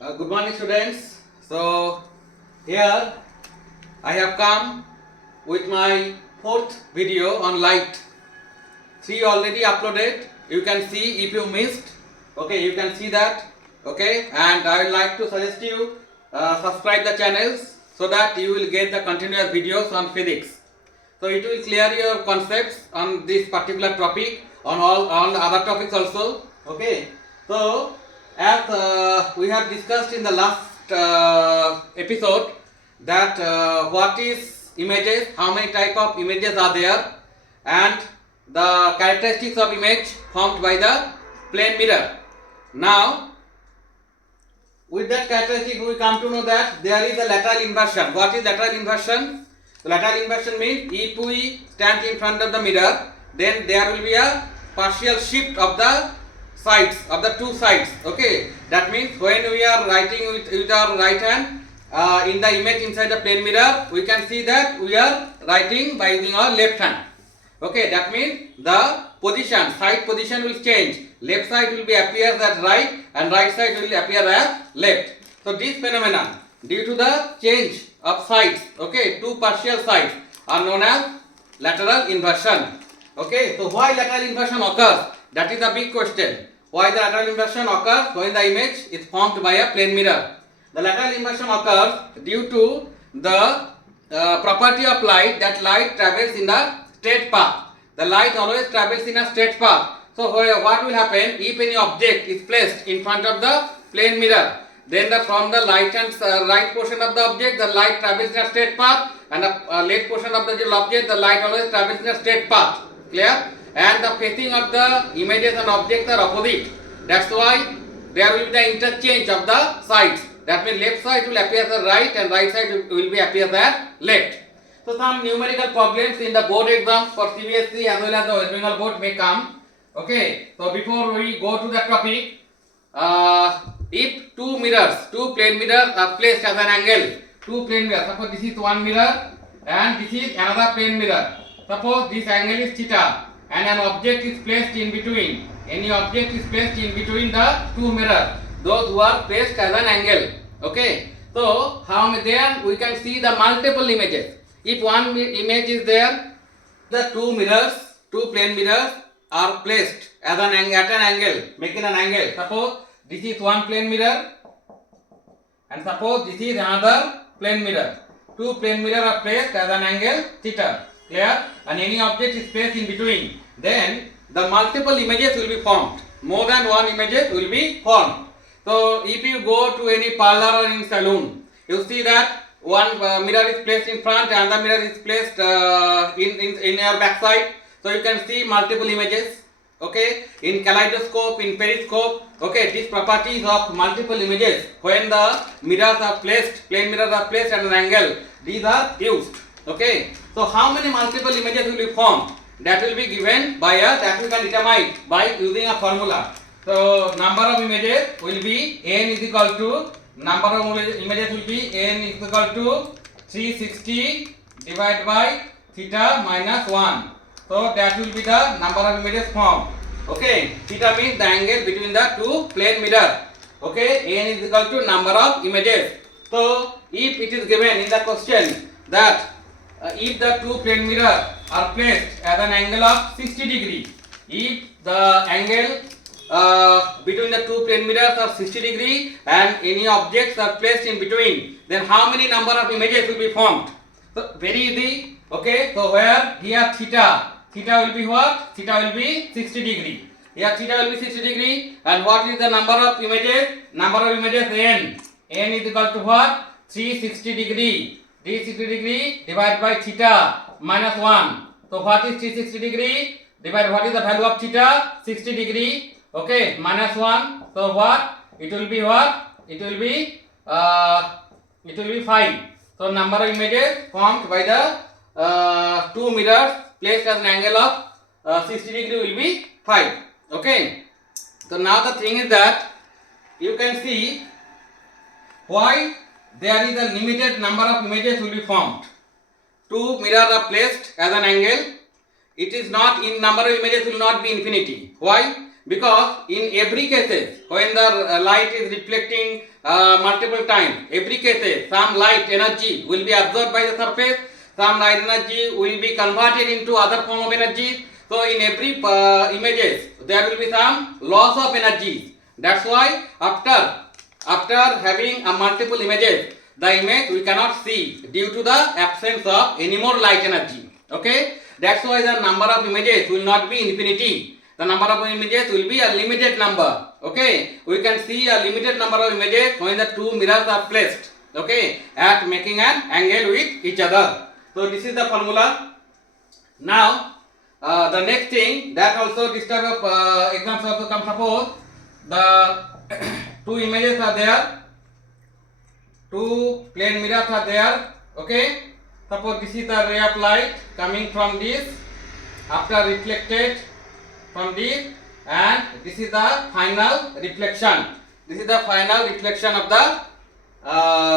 Good morning, students. So here I have come with my fourth video on light. 3 already uploaded. You can see if you missed. Okay, you can see that. Okay, and I would like to suggest you subscribe the channels so that you will get the continuous videos on physics. So it will clear your concepts on this particular topic, on all other topics also. Okay, so as we have discussed in the last episode that what is images, how many type of images are there, and the characteristics of image formed by the plane mirror. Now with that characteristic we come to know that there is a lateral inversion. What is lateral inversion? Lateral inversion means if we stand in front of the mirror, then there will be a partial shift of the sides, of the two sides. Okay, that means when we are writing with our right hand in the image inside the plane mirror, we can see that we are writing by using our left hand. Okay, that means the position, side position will change. Left side will be appear as right and right side will appear as left. So this phenomenon due to the change of sides, okay, two partial sides are known as lateral inversion. Okay, so why lateral inversion occurs? That is a big question. Why the lateral inversion occurs when the image is formed by a plane mirror? The lateral inversion occurs due to the property of light, that light travels in a straight path. The light always travels in a straight path. So what will happen if any object is placed in front of the plane mirror? Then from the right portion of the object, the light travels in a straight path, and the left portion of the object, the light always travels in a straight path. Clear? And the facing of the images and objects are opposite. That's why there will be the interchange of the sides. That means left side will appear as right and right side will be appear as left. So some numerical problems in the board exams for CBSE as well as the West Bengal board may come. Okay. So before we go to the topic, if two plane mirrors are placed as an angle, two plane mirrors, suppose this is one mirror and this is another plane mirror. Suppose this angle is theta and an object is placed in between. Any object is placed in between the two mirrors, those who are placed as an angle. Okay. So then we can see the multiple images. If one image is there, the two plane mirrors are placed as at an angle, making an angle. Suppose this is one plane mirror and suppose this is another plane mirror. Two plane mirrors are placed as an angle theta. Clear? And any object is placed in between. Then the multiple images will be formed. More than one images will be formed. So if you go to any parlor or in salon, you see that one mirror is placed in front and the mirror is placed in your back side. So you can see multiple images. Okay, in kaleidoscope, in periscope. Okay, these properties of multiple images when the mirrors are placed, plane mirrors are placed at an angle, these are used. Okay, so how many multiple images will be formed? That will be given by that we can determine by using a formula. So number of images will be n is equal to number of images will be n is equal to 360 divided by theta minus 1. So that will be the number of images formed. Okay, theta means the angle between the two plane mirror. Okay, n is equal to number of images. So if it is given in the question that if the two plane mirrors are placed at an angle of 60 degree, if the angle between the two plane mirrors are 60 degree and any objects are placed in between, then how many number of images will be formed? So very easy. Okay, so where here theta will be what? Theta will be 60 degree. Here theta will be 60 degree, and what is the number of images? Number of images n. N is equal to what? 360 degree. 360 degree divided by theta minus 1. So what is 360 degree? Divided what is the value of theta? 60 degree. Okay, minus 1. So what? It will be what? It will be 5. So number of images formed by the two mirrors placed at an angle of 60 degree will be 5. Okay. So now the thing is that you can see why there is a limited number of images will be formed. Two mirrors are placed as an angle. It is not in number of images will not be infinity. Why? Because in every cases, when the light is reflecting multiple times, every cases some light energy will be absorbed by the surface, some light energy will be converted into other form of energy. So in every images there will be some loss of energy. That's why after having a multiple images, the image we cannot see due to the absence of any more light energy. Okay, that's why the number of images will not be infinity. The number of images will be a limited number. Okay, we can see a limited number of images when the two mirrors are placed. Okay, at making an angle with each other. So this is the formula. Now the next thing that also this type of exams also come. Suppose the two images are there, two plane mirrors are there. Okay, suppose this is the ray of light coming from this after reflected from this, and this is the final reflection. This is the final reflection of the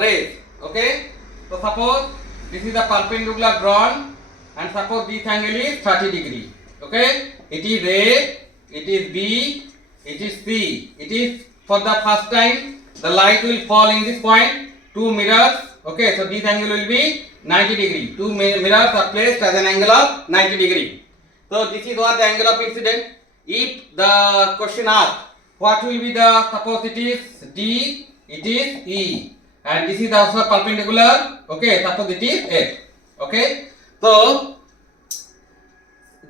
rays. Okay, so suppose this is the perpendicular drawn, and suppose this angle is 30 degree. Okay, it is A, it is B, it is C. It is for the first time the light will fall in this point. Two mirrors. Okay, so this angle will be 90 degree. Two mirrors are placed as an angle of 90 degree. So this is what the angle of incident. If the question asks what will be the, suppose it is D, it is E, and this is also perpendicular. Okay, suppose it is F. Okay, so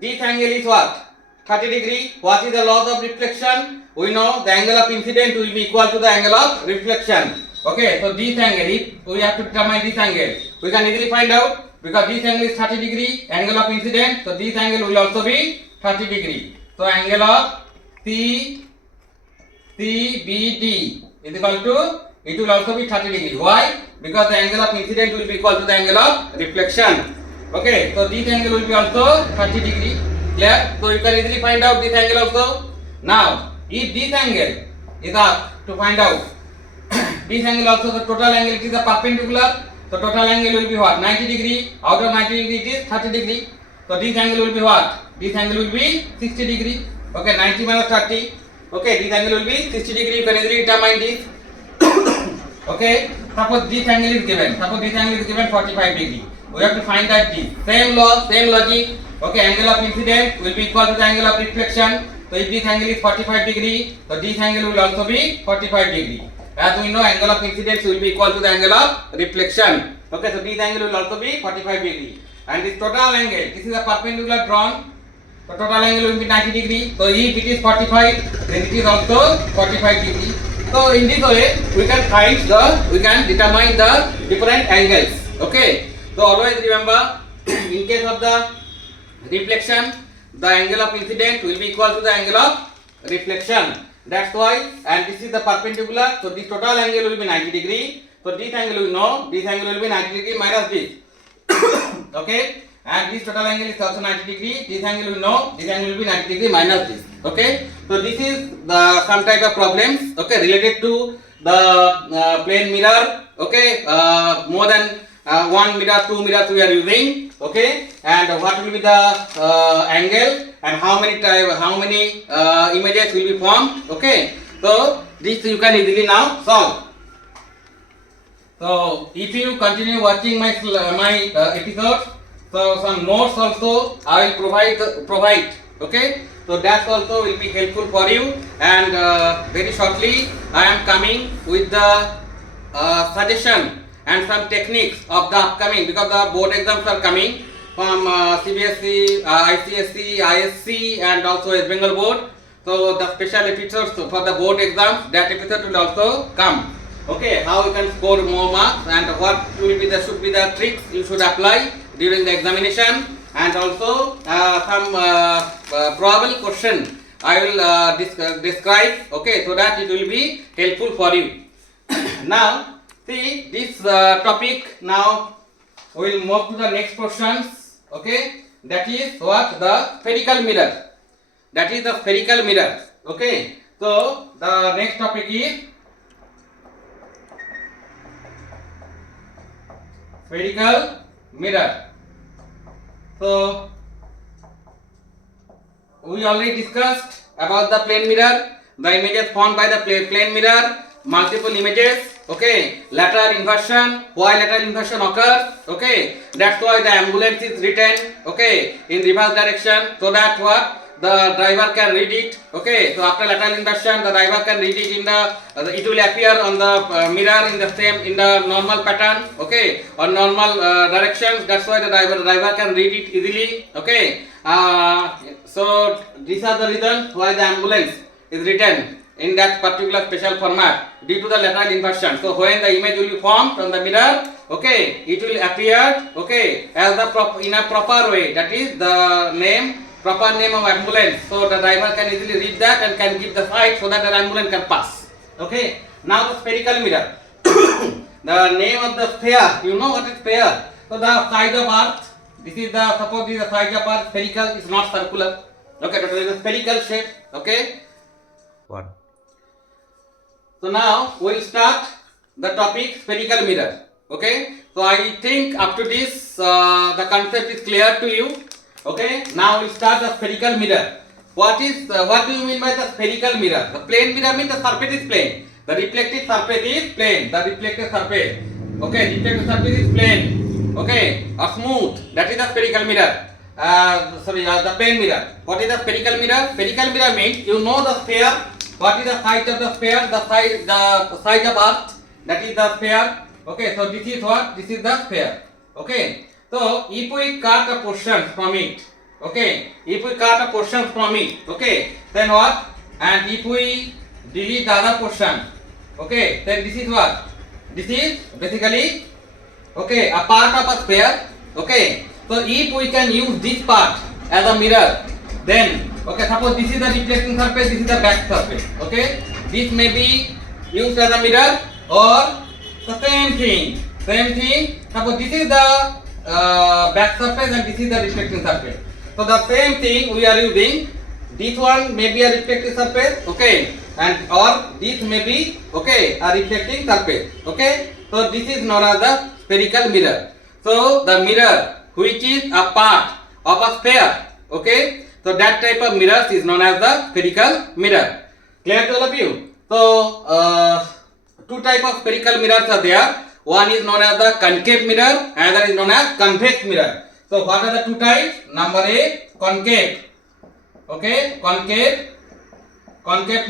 this angle is what? 30 degree. What is the laws of reflection? We know the angle of incident will be equal to the angle of reflection. Okay, so this angle, if we have to determine this angle, we can easily find out. Because this angle is 30 degree, angle of incident, so this angle will also be 30 degree. So angle of CBD is equal to, it will also be 30 degree. Why? Because the angle of incident will be equal to the angle of reflection. Okay, so this angle will be also 30 degree. Clear? So you can easily find out this angle also. Now, if this angle is asked to find out this angle also, the total angle, it is a perpendicular. So total angle will be what? 90 degree. Out of 90 degree it is 30 degree. So this angle will be what? This angle will be 60 degree. Okay, 90 minus 30. Okay, this angle will be 60 degree. You can easily determine this. Okay, suppose this angle is given. Suppose this angle is given 45 degree. We have to find that this. Same law, same logic. Okay, angle of incident will be equal to the angle of reflection. So if this angle is 45 degree, so this angle will also be 45 degree. As we know, angle of incidence will be equal to the angle of reflection. Okay, so this angle will also be 45 degree. And this total angle, this is a perpendicular drawn. So total angle will be 90 degree. So if it is 45, then it is also 45 degree. So in this way, we can determine the different angles. Okay. So always remember, in case of the reflection, the angle of incident will be equal to the angle of reflection. That's why, and this is the perpendicular, so this total angle will be 90 degree. So this angle will know, this angle will be 90 degree minus this. Okay, and this total angle is also 90 degree. This angle will know, this angle will be 90 degree minus this. Okay, so this is the some type of problems. Okay, related to the plane mirror. Okay, more than one mirror, two mirrors we are using. Okay, and what will be the angle and how many images will be formed. Okay, so this you can easily now solve. So if you continue watching my episodes, so some notes also I will provide. Okay, so that also will be helpful for you, and very shortly I am coming with the suggestion and some techniques of the upcoming, because the board exams are coming from CBSE, ICSE, ISC and also West Bengal board. So the special episodes for the board exams, that episode will also come. Okay, how you can score more marks and what will be should be the tricks you should apply during the examination, and also some probable question I will describe. Okay, so that it will be helpful for you. Now see this topic. Now we will move to the next questions. Okay, that is what? The spherical mirror. That is the spherical mirror. Okay, so the next topic is spherical mirror. So we already discussed about the plane mirror, the images formed by the plane mirror, multiple images, okay, lateral inversion, why lateral inversion occurs, okay, that's why the ambulance is written, okay, in reverse direction, so that what the driver can read it, okay. So after lateral inversion, the driver can read it in the it will appear on the mirror in the same, in the normal pattern, okay, or normal directions. That's why the driver can read it easily, okay. So these are the reasons why the ambulance is written in that particular special format due to the lateral inversion. So when the image will be formed from the mirror, okay, it will appear, okay, as the in a proper way. That is the proper name of ambulance. So the driver can easily read that and can give the sight so that the ambulance can pass. Okay. Now the spherical mirror. The name of the sphere. You know what is sphere? So the side of Earth. This is the, suppose this is the side of Earth. Spherical is not circular. Okay. So it is a spherical shape. Okay. One. So now we will start the topic spherical mirror. Okay. So I think up to this the concept is clear to you. Okay, now we start the spherical mirror. What do you mean by the spherical mirror? The plane mirror means the surface is plane. The reflected surface is plane. The reflected surface. Okay, reflected surface is plane. Okay, or smooth. That is the spherical mirror. The plane mirror. What is the spherical mirror? Spherical mirror means you know the sphere. What is the size of the sphere? The size of Earth. That is the sphere. Okay, so this is what? This is the sphere. Okay. So if we cut a portion from it, okay, if we cut a portion from it, okay, then what? And if we delete the other portion, okay, then this is what? This is basically, okay, a part of a sphere, okay. So if we can use this part as a mirror, then, okay, suppose this is the reflecting surface, this is the back surface, okay. This may be used as a mirror or the same thing. Suppose this is the back surface and this is the reflecting surface. So the same thing we are using. This one may be a reflecting surface, okay, and or this may be, okay, a reflecting surface, okay. So this is known as the spherical mirror. So the mirror which is a part of a sphere, okay. So that type of mirrors is known as the spherical mirror. Clear to all of you? So two type of spherical mirrors are there. One is known as the concave mirror, another is known as convex mirror. So what are the two types? Number A, concave. Okay, concave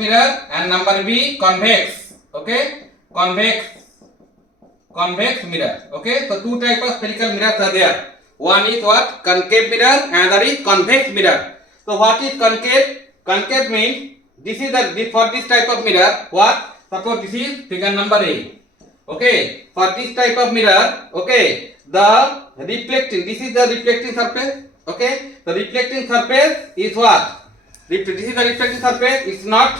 mirror, and number B, convex. Okay, convex mirror. Okay, so two types of spherical mirrors are there. One is what? Concave mirror, another is convex mirror. So what is concave? Concave means this is for this type of mirror. What? Suppose this is figure number A. Okay, for this type of mirror, okay, the reflecting, this is the reflecting surface, okay, the reflecting surface is what? This is the reflecting surface, it's not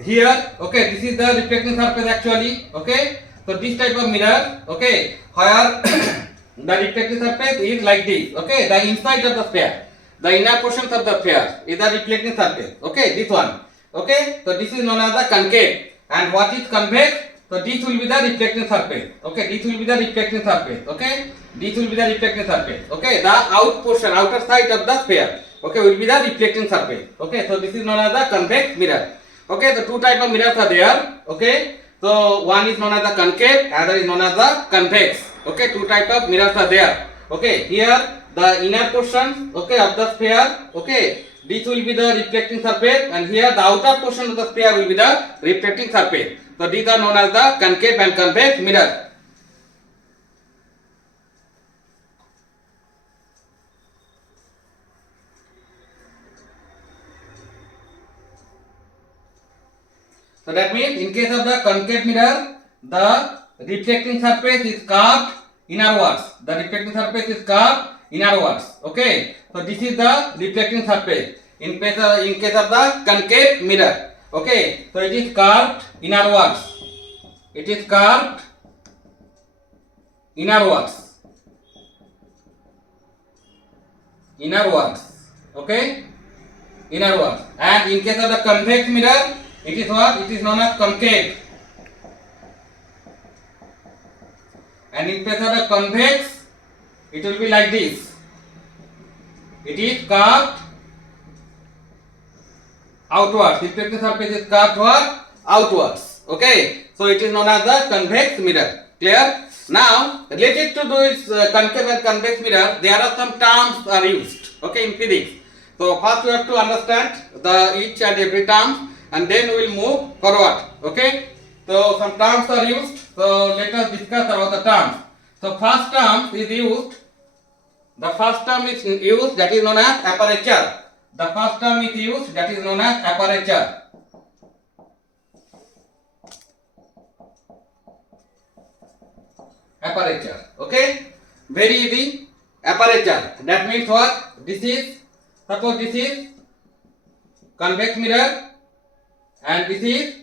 here, okay, this is the reflecting surface actually, okay, so this type of mirror, okay, where the reflecting surface is like this, okay, the inside of the sphere, the inner portions of the sphere is the reflecting surface, okay, this one, okay, so this is known as the concave, and what is convex? So this will be the reflecting surface. Okay, this will be the reflecting surface. Okay, this will be the reflecting surface. Okay, the outer side of the sphere. Okay, will be the reflecting surface. Okay, so this is known as the convex mirror. Okay, the two type of mirrors are there. Okay, so one is known as the concave, other is known as the convex. Okay, two type of mirrors are there. Okay, here the inner portion, okay, of the sphere. Okay, this will be the reflecting surface, and here the outer portion of the sphere will be the reflecting surface. So these are known as the concave and convex mirror. So that means in case of the concave mirror, the reflecting surface is curved inwards. The reflecting surface is curved inwards. Okay. So this is the reflecting surface. In case of the concave mirror. Okay, so it is curved inwards. It is curved inwards. Okay, inwards. And in case of the convex mirror, it is what? It is known as concave. And in case of the convex, it will be like this. It is curved outwards. Reflecting surface is curved toward outwards. Okay, so it is known as the convex mirror. Clear? Now, related to this concave and convex mirror, there are some terms are used. Okay, in physics. So first we have to understand the each and every term, and then we will move forward. Okay. So some terms are used. So let us discuss about the terms. So first term is used. The first term is used, that is known as aperture. The first term is used, that is known as aperture. Aperture. Okay. Very easy. Aperture. That means what? This is, suppose this is convex mirror and this is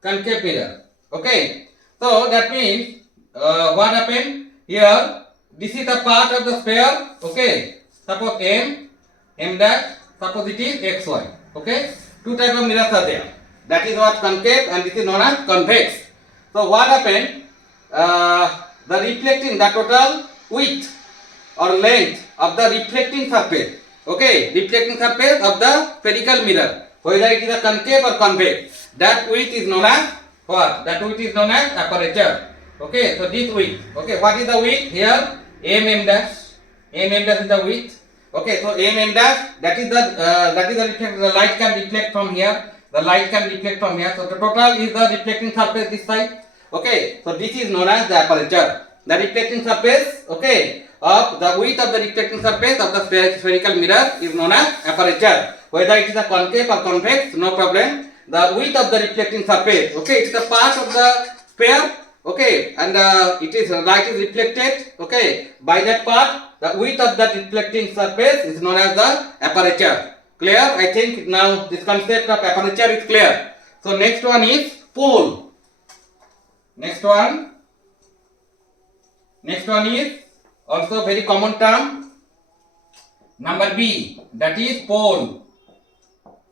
concave mirror. Okay. So that means what happened here? This is the part of the sphere. Okay. Suppose M dash. Suppose it is XY. Okay. Two type of mirrors are there. That is what concave and this is known as convex. So what happened? The reflecting, the total width or length of the reflecting surface. Okay. Reflecting surface of the spherical mirror. Whether it is a concave or convex. That width is known as what? That width is known as aperture. Okay, so this width. Okay, what is the width here? M dash. M dash is the width. Okay, so M dash, that is the reflect. The light can reflect from here. The light can reflect from here. So the total is the reflecting surface this side. Okay, so this is known as the aperture. The reflecting surface. Okay, of the width of the reflecting surface of the spherical mirror is known as aperture. Whether it is a concave or convex, no problem. The width of the reflecting surface. Okay, it is a part of the sphere. Okay, and it is light is reflected. Okay, by that part, the width of that reflecting surface is known as the aperture. Clear? I think now this concept of aperture is clear. So next one is pole. Next one is also very common term. Number B, that is pole.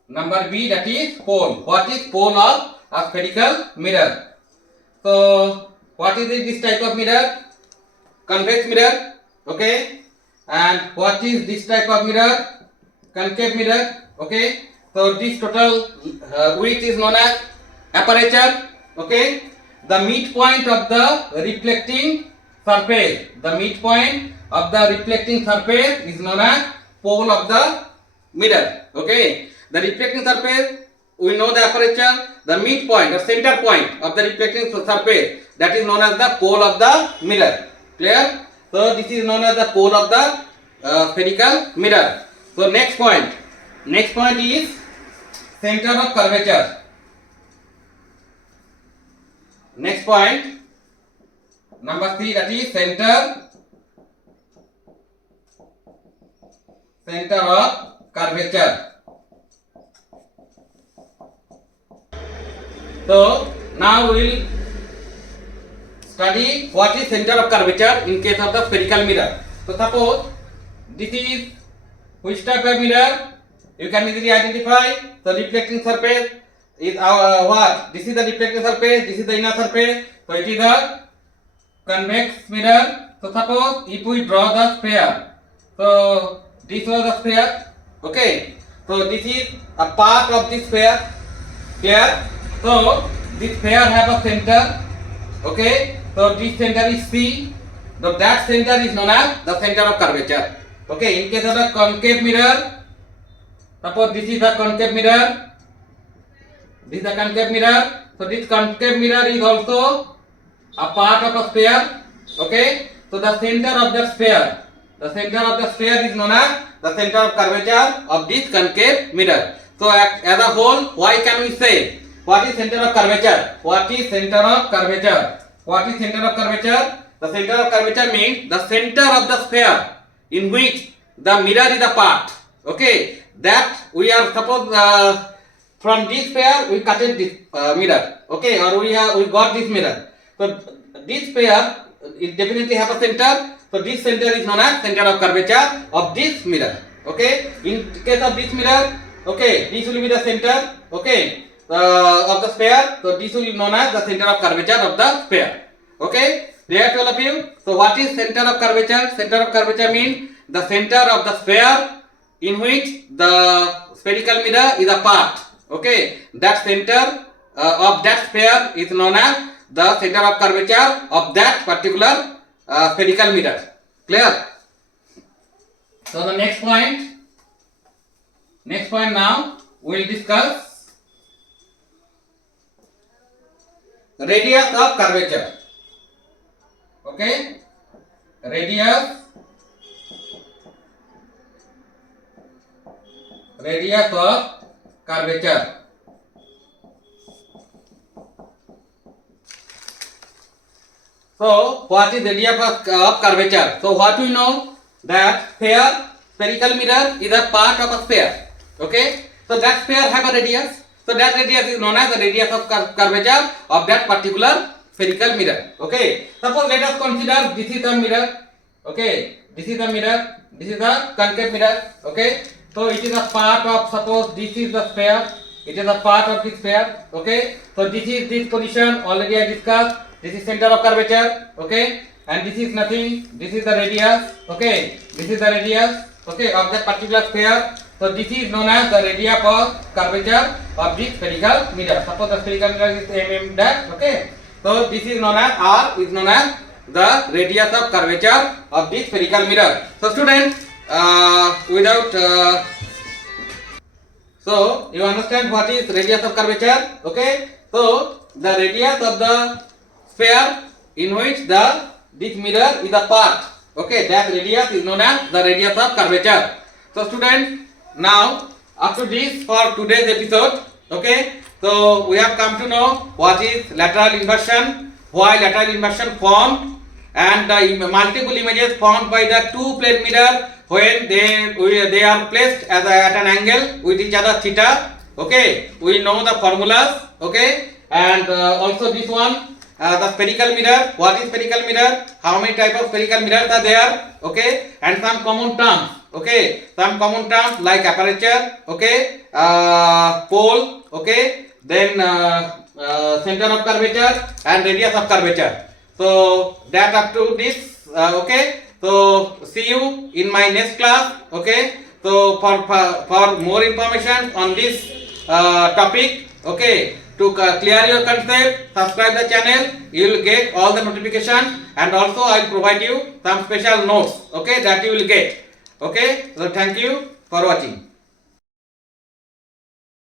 Number B, that is pole. What is pole of a spherical mirror? So what is this type of mirror? Convex mirror. Okay. And what is this type of mirror? Concave mirror. Okay. So this total width is known as aperture. Okay. The midpoint of the reflecting surface. The midpoint of the reflecting surface is known as pole of the mirror. Okay. The reflecting surface, we know the aperture. The midpoint or center point of the reflecting surface, that is known as the pole of the mirror. Clear? So this is known as the pole of the spherical mirror. So next point is center of curvature. Next point, number 3, that is center of curvature. So now we will study what is center of curvature in case of the spherical mirror. So suppose this is which type of mirror? You can easily identify the reflecting surface is what? This is the reflecting surface, this is the inner surface. So it is a convex mirror. So suppose if we draw the sphere. So this was the sphere. Okay. So this is a part of this sphere. Clear? So this sphere have a center. Okay. So this center is C. So that center is known as the center of curvature. Okay. In case of the concave mirror, suppose this is a concave mirror. This is a concave mirror. So this concave mirror is also a part of a sphere. Okay. So the center of the sphere. The center of the sphere is known as the center of curvature of this concave mirror. So as a whole, why can we say what is center of curvature? What is center of curvature? What is center of curvature? The center of curvature means the center of the sphere in which the mirror is a part. Okay, that we are suppose from this sphere we cut this mirror. Okay, or we got this mirror. So this sphere it definitely have a center. So this center is known as center of curvature of this mirror. Okay, in case of this mirror, okay, this will be the center. Okay. Of the sphere, so this will be known as the center of curvature of the sphere. Okay, clear to all of you? So what is center of curvature? Center of curvature means the center of the sphere in which the spherical mirror is a part. Okay, that center of that sphere is known as the center of curvature of that particular spherical mirror. Clear? So the next point now we will discuss radius of curvature. Okay, radius of curvature. So what is radius of curvature? So what we know that spherical mirror is a part of a sphere. Okay, so that sphere have a radius. So that radius is known as the radius of curvature of that particular spherical mirror. Okay, suppose let us consider this is a mirror. Okay, this is a mirror. This is a concave mirror. Okay, so it is a part of, suppose this is the sphere. It is a part of this sphere. Okay, so this is this position already I discussed. This is center of curvature. Okay, and this is nothing. This is the radius. Okay, this is the radius. Okay, of that particular sphere. So this is known as the radius of curvature of this spherical mirror. Suppose the spherical mirror is mm dash. Okay, so this is known as R is known as the radius of curvature of this spherical mirror. So students, so you understand what is radius of curvature? Okay, so the radius of the sphere in which this mirror is a part. Okay, that radius is known as the radius of curvature. So students, now up to this for today's episode. Okay, so we have come to know what is lateral inversion, why lateral inversion formed, and the multiple images formed by the two plane mirror when they are placed at an angle with each other theta. Okay, we know the formulas. Okay, and also this one, the spherical mirror. What is spherical mirror? How many type of spherical mirrors are there? Okay, and some common terms. Okay, some common terms like aperture. Okay, pole. Okay, then center of curvature and radius of curvature. So that up to this. Okay, so see you in my next class. Okay, so for more information on this topic. Okay, to clear your concept, subscribe the channel. You will get all the notification, and also I will provide you some special notes. Okay, that you will get. Okay, so thank you for watching.